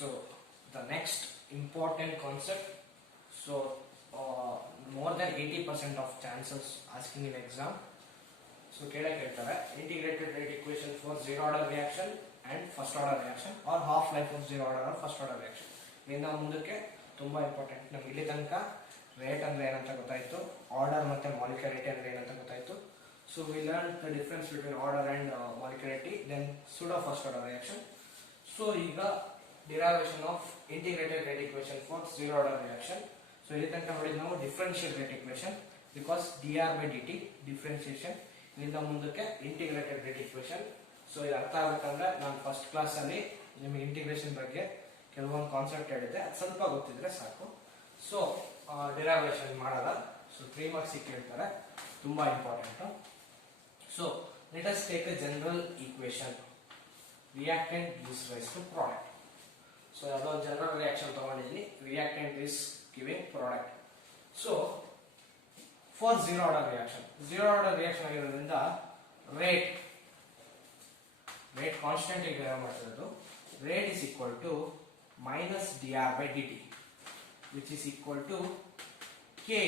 So the next important concept. So more than 80% of chances asking in exam. So integrated rate equation for zero order reaction and first order reaction or half life of zero order or first order reaction. ಇಂದ ಮುಂದಕ್ಕೆ ತುಂಬಾ important. ನಮಗೆ ಇಲ್ಲಿ ತನಕ rate ಅಂದ್ರೆ ಏನಂತ ಗೊತ್ತಾಯ್ತು, order ಮತ್ತೆ ಮಾಲಿಕ್ಯುಲಾರಿಟಿ ಅಂದ್ರೆ ಏನಂತ ಗೊತ್ತಾಯ್ತು. So we learned the difference between order and molecularity, then pseudo first order reaction. So ಈಗ derivation of integrated rate equation for zero order reaction. So ಇಲ್ಲಿ ತನಕ ನೋಡಿದ ನಾವು differential rate equation because dr by dt differentiation. ಇಲ್ಲಿಂದ ಮುಂದಕ್ಕೆ integrated rate equation. So ಇದು ಅರ್ಥ ಆಗಬೇಕಂದ್ರೆ ನಾನು ಫಸ್ಟ್ ಕ್ಲಾಸ್ ಅಲ್ಲಿ ನಿಮಗೆ ಇಂಟಿಗ್ರೇಷನ್ ಬಗ್ಗೆ ಕೆಲವೊಂದು ಕಾನ್ಸೆಪ್ಟ್ ಹೇಳಿದ್ದೆ, ಅದು ಸ್ವಲ್ಪ ಗೊತ್ತಿದ್ರೆ ಸಾಕು. ಸೊ ಡಿರೈವೇಷನ್ ಮಾಡಲ್ಲ. ಸೊ 3 ಮಾರ್ಕ್ಸ್ ಕೇಳ್ತಾರೆ, ತುಂಬಾ important. So let us take a general equation. Reactant gives rise to product. So ಯಾವುದೋ ಜನರಲ್ ರಿಯಾಕ್ಷನ್ ತಗೊಂಡಿದ್ದೀನಿ, reactant is giving product. So for zero order reaction ಆಗಿರೋದ್ರಿಂದ rate constant ಗೆ ಮಾಡಿರೋದು rate is equal to minus dr by dt which is equal to k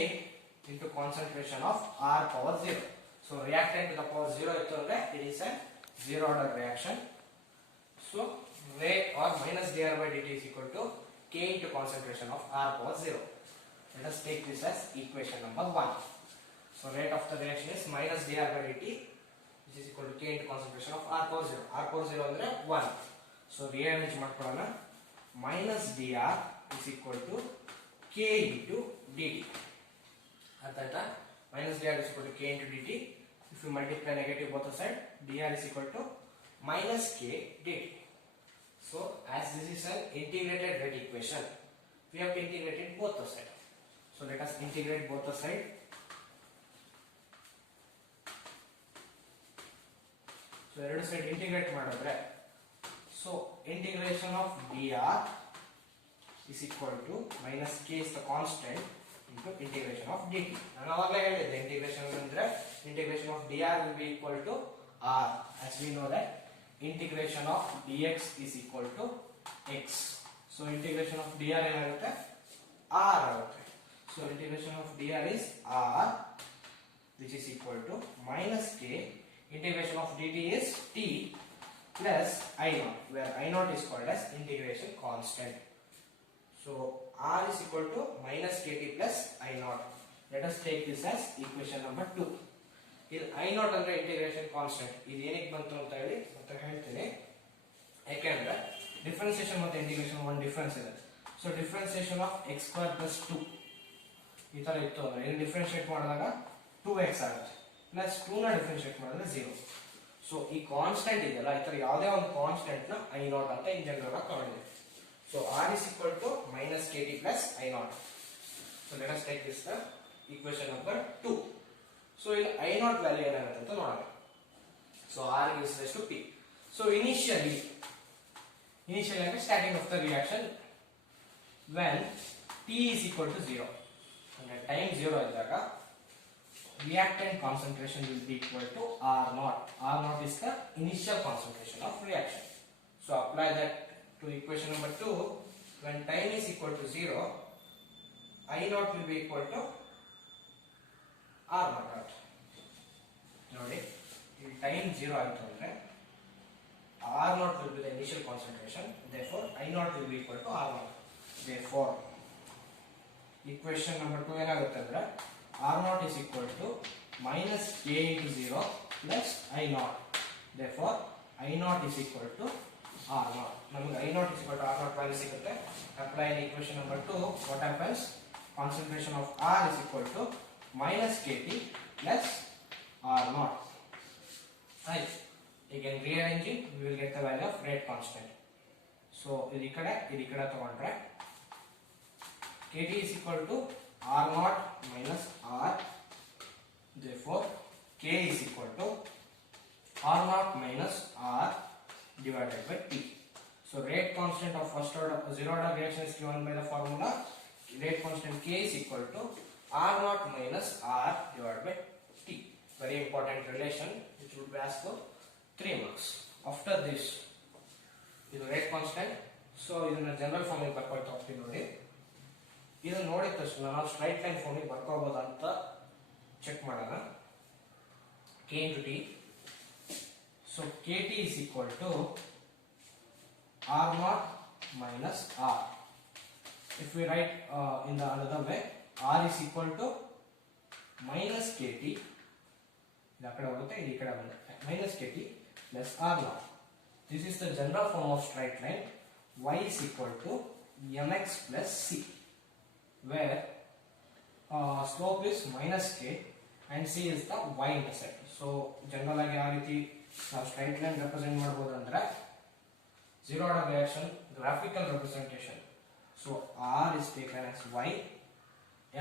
into concentration of r power 0. So reactant to the power 0 ಇತ್ತು ಅಂದ್ರೆ it is a zero order reaction. So rate or minus dr by dt is equal to k into concentration of r power 0. Let us take this as equation number 1. So rate of the reaction is minus dr by dt which is equal to k into concentration of r power 0. R power 0 ಅಂದ್ರೆ 1. So rearrange ಮಾಡ್ಕೊಳ್ಳೋಣ. Minus dr is equal to k into dt. ಅರ್ಥಾಯ್ತಾ? Minus dr is equal to k into dt. If you multiply negative both the side, dr is equal to minus k dt. So as this is an integrated rate equation, we have to integrate it both the side. So let us integrate both the side. So ಎರಡು side integrate ಮಾಡಿದ್ರೆ so integration of dr is equal to minus k is the constant into integration of dt. ನಾನು ಅವಾಗಲೇ ಹೇಳಿದ್ದೆ integration ಅಂದ್ರೆ integration of dr will be equal to r, as we know that integration of dx is equal to x. So integration of dr ಏನಾಗುತ್ತೆ, r ಆಗುತ್ತೆ. So integration of dr is r which is equal to minus k. Integration of dt is t plus I0, where I0 is called as integration constant. So r is equal to minus kt plus I0. Let us take this as equation number 2. Here I0 ಅಂದ್ರೆ integration constant. ಇದು ಏನಕ್ಕೆ ಬಂತು ಅಂತ ಹೇಳಿ ಮತ್ತೆ ಹೇಳ್ತೀನಿ. ಯಾಕೆಂದ್ರೆ differentiation ಮತ್ತೆ ಇಂಟಿಗ್ರೇಷನ್ ಒಂದು ಡಿಫರೆನ್ಸ್ ಇದೆ. So differentiation of x square plus 2 ಈ ತರ ಇತ್ತು ಅಂದ್ರೆ ಇದನ್ನ ಡಿಫರೆನ್ಶಿಯೇಟ್ ಮಾಡಿದಾಗ 2x ಆಗುತ್ತೆ. ಪ್ಲಸ್ 2 ನ ಡಿಫರೆನ್ಶಿಯೇಟ್ ಮಾಡಿದ್ರೆ 0. ಸೊ ಈ ಕಾನ್ಸ್ಟೆಂಟ್ ಇದೆಯಲ್ಲ, ಈ ತರ ಯಾವುದೇ ಒಂದು ಕಾನ್ಸ್ಟೆಂಟ್ ನ I0 ಅಂತ ಇನ್ ಜನರಲ್ ಆಗಿ ತಗೊಂಡಿದ್ದೀವಿ. So r is equal to minus kt plus I0. So let us take this the equation number 2. So ಇಲ್ಲಿ I0 ವ್ಯಾಲ್ಯೂ ಏನಾಗುತ್ತೆ ಅಂತ ನೋಡೋಣ. So r gives rise to p. So initially like starting of the reaction when t is equal to 0 ಅಂದ್ರೆ time 0 ಇದ್ದಾಗ reactant concentration will be equal to R0. R0 is the initial concentration of reaction. So apply that to equation number 2. When time is equal to 0, I0 will be equal to R0. ನೋಡಿ, ಇಲ್ಲಿ time 0 ಆಯಿತು ಅಂದ್ರೆ R0 will be the initial concentration. Therefore, I0 will be equal to R0. Therefore, equation number 2 ಏನಾಗುತ್ತೆ ಅಂದ್ರೆ R0 is equal to minus k into 0 plus I0. Therefore, I0 is equal to R0. ನಮಗೆ I0 is equal to R0 value ಸಿಗುತ್ತೆ. Apply in equation number 2. What happens? Concentration of R is equal to minus kt plus R0. Right. Again rearranging, we will get the value of rate constant. So ಇಲ್ಲಿ ಕಡೆ ತಗೊಂಡ್ರೆ kt is equal to R0 minus R. Therefore, k is equal to R0 minus R divided by T. So rate constant of first order zero order reaction is given by the formula. Rate constant k is equal to R0 minus R divided by T. Very important relation which would be asked for 3 marks. After this, rate constant so ಇದನ್ನ general form ಗೆ ಬರ್ಕೊಳ್ತಾ ಹೋಗ್ತೀನಿ ನೋಡಿ. ಇದನ್ನ ನೋಡಿದ ತಕ್ಷಣ ನಾವು straight line form ಗೆ ಬರ್ಕೋಬಹುದು ಅಂತ ಚೆಕ್ ಮಾಡೋಣ. k into t, so kt is equal to r naught minus r. If we write in the another way, r is equal to minus kt, ಇದು ಆ ಕಡೆ ಹೋಗುತ್ತೆ, ಇದು ಈ ಕಡೆ ಬರುತ್ತೆ, minus kt plus r naught. This is the general form of straight line. Y is equal to mx plus c, where slope is minus k and c is the y-intercept. So general ಆಗಿ ಯಾವ ರೀತಿ ನಾವು straight line represent ಮಾಡಬಹುದು ಅಂದ್ರೆ zero order reaction graphical representation. So r is taken as y,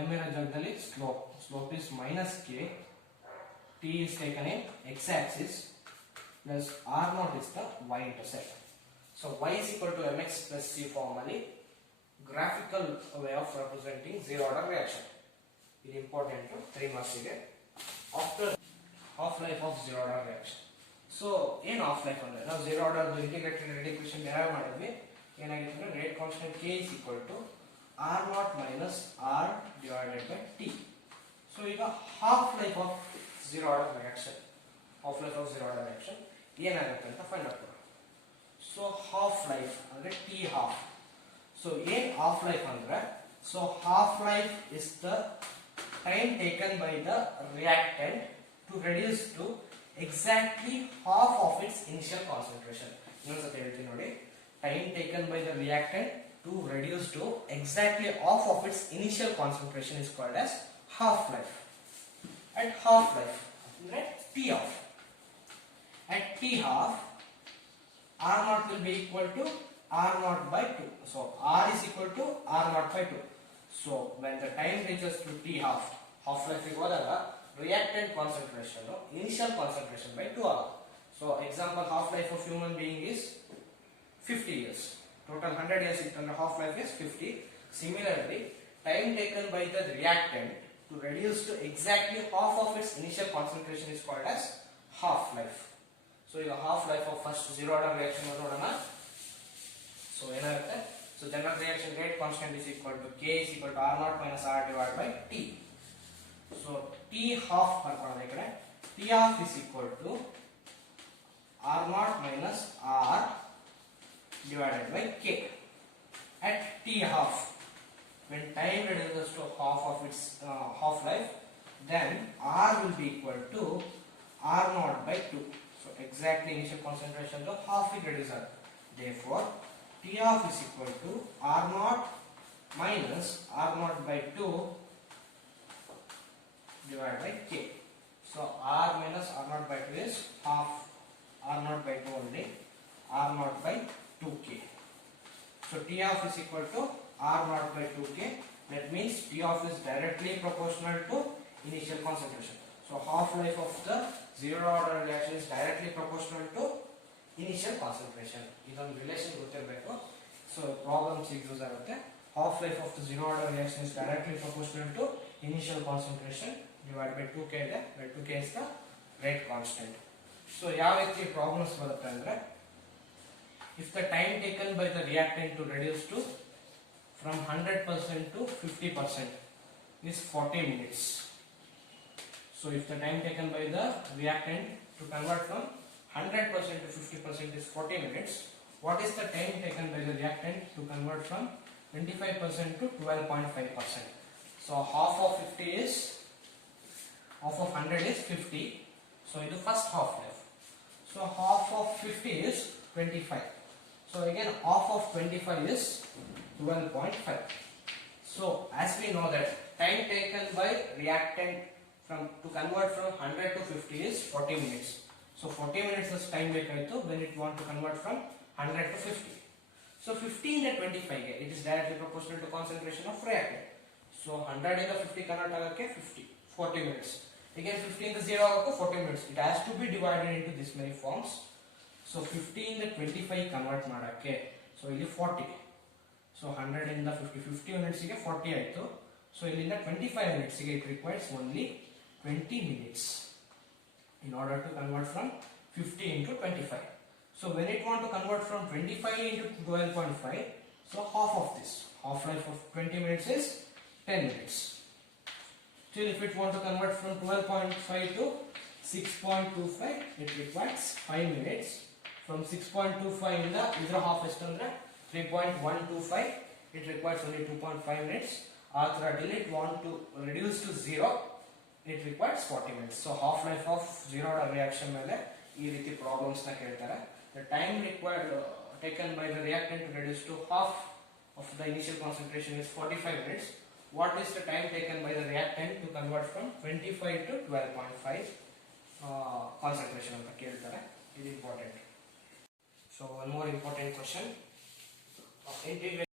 m ಇನ ಜಾಗದಲ್ಲಿ slope is minus k, t is taken in x axis plus r naught is the y-intercept. So y is equal to mx plus c form ಅಲ್ಲಿ graphical way of representing zero order reaction. ಇದು important 3 marks ಗೆ. After half life of zero order reaction. So ಏನು half life ಅಂದ್ರೆ ನಾವು zero order integrated rate equation derive ಮಾಡಿದ್ವಿ. ಏನಾಗಿತ್ತು ಅಂದ್ರೆ rate constant k is equal to r naught minus r divided by t. So ಈಗ half life of zero order reaction, ಏನಾಗುತ್ತೆ ಅಂತ find out ಮಾಡೋಣ. ಸೊ half life ಅಂದ್ರೆ t half. So ಏನ್ half life ಅಂದ್ರೆ, so half life is the time taken by the reactant to reduce to exactly half of its initial concentration. ಇನ್ನೊಂದ್ಸತಿ ಹೇಳ್ತೀನಿ ನೋಡಿ. Time taken by the reactant to reduce to exactly half of its initial concentration is called as half life. At half life, ಅಂದ್ರೆ t half. At t half, r naught will be equal to r naught by 2. So r is equal to r naught by 2. So when the time reaches to t half, half life ಗೆ ಹೋದಾಗ reactant concentration initial concentration by 2 ಆಗುತ್ತೆ. So example, half life of human being is 50 years. Total 100 years ittandre half life is 50. Similarly, time taken by the reactant to reduce to exactly half of its initial concentration is called as half life. So ಈಗ half life of first zero order reaction ನೋಡೋಣ. So ಏನಾಗುತ್ತೆ, so general reaction rate constant is equal to k is equal to r naught minus r divided by t. So t half ಬರ್ಕೊಳ್ಳೋಣ ಈ ಕಡೆ. t half is equal to r naught minus r divided by k. At t half, when time reduces to half of its half life, then r will be equal to r naught by 2. So exactly initial concentration to half it reduces. Therefore t half is equal to r naught minus r naught by 2 divided by k. So r minus r naught by 2 is half r naught by 2 only, r naught by 2k. So t half is equal to r naught by 2k. That means t half is directly proportional to initial concentration. So half life of the zero order reaction is directly proportional to initial concentration. ಇದೊಂದು relation ಗೊತ್ತಿರಬೇಕು. So problems ಗೆ use ಆಗುತ್ತೆ. Half life of the zero order reaction is directly proportional to initial concentration divided by 2k ಇದೆ, where 2k is the rate constant. So ಯಾವ ರೀತಿ problems ಬರುತ್ತೆ ಅಂದ್ರೆ, if the time taken by the reactant to reduce to from 100% to 50% is 40 minutes. So if the time taken by the reactant to convert from 100% to 50% is 40 minutes, what is the time taken by the reactant to convert from 25% to 12.5%? So half of 100 is 50. So it is first half life. So half of 50 is 25. So again half of 25 is 12.5. So as we know that time taken by reactant to convert from 100 to 50 is 40 minutes. So 40 minutes is time ಬೇಕಾಯಿತು when it want to convert from 100 to 50. So 15 and 25 it is directly proportional to concentration of reactant. So 100 ಇಂದ 50 convert ಆಗಕ್ಕೆ 40 minutes. Again 15 ಇಂದ 0 ಆಗಕ್ಕೆ 40 minutes. It has to be divided into this many forms. So 15 ಇಂದ 25 convert ಮಾಡಕ್ಕೆ, so ಇಲ್ಲಿ 40. So 100 ಇಂದ 50 minutes ಗೆ 40 ಆಯ್ತು. So ಇಲ್ಲಿಂದ 25 minutes ಗೆ it requires only 20 minutes in order to convert from 50 into 25. So when it want to convert from 25 into 12.5, so half of this, half-life of 20 minutes is 10 minutes. Still if it want to convert from 12.5 to 6.25, it requires 5 minutes. From 6.25 in the idra half estandre 3.125, it requires only 2.5 minutes. After delete want to reduce to 0, it requires 40 minutes. So half-life of zero order reaction mele ee riti problems na keltare. The time required taken by the reactant to reduce to half of the initial concentration is 45 minutes. What is the time taken by the reactant to convert from 25 to 12.5 concentration anta keltare. It is important. So one more important question. Integration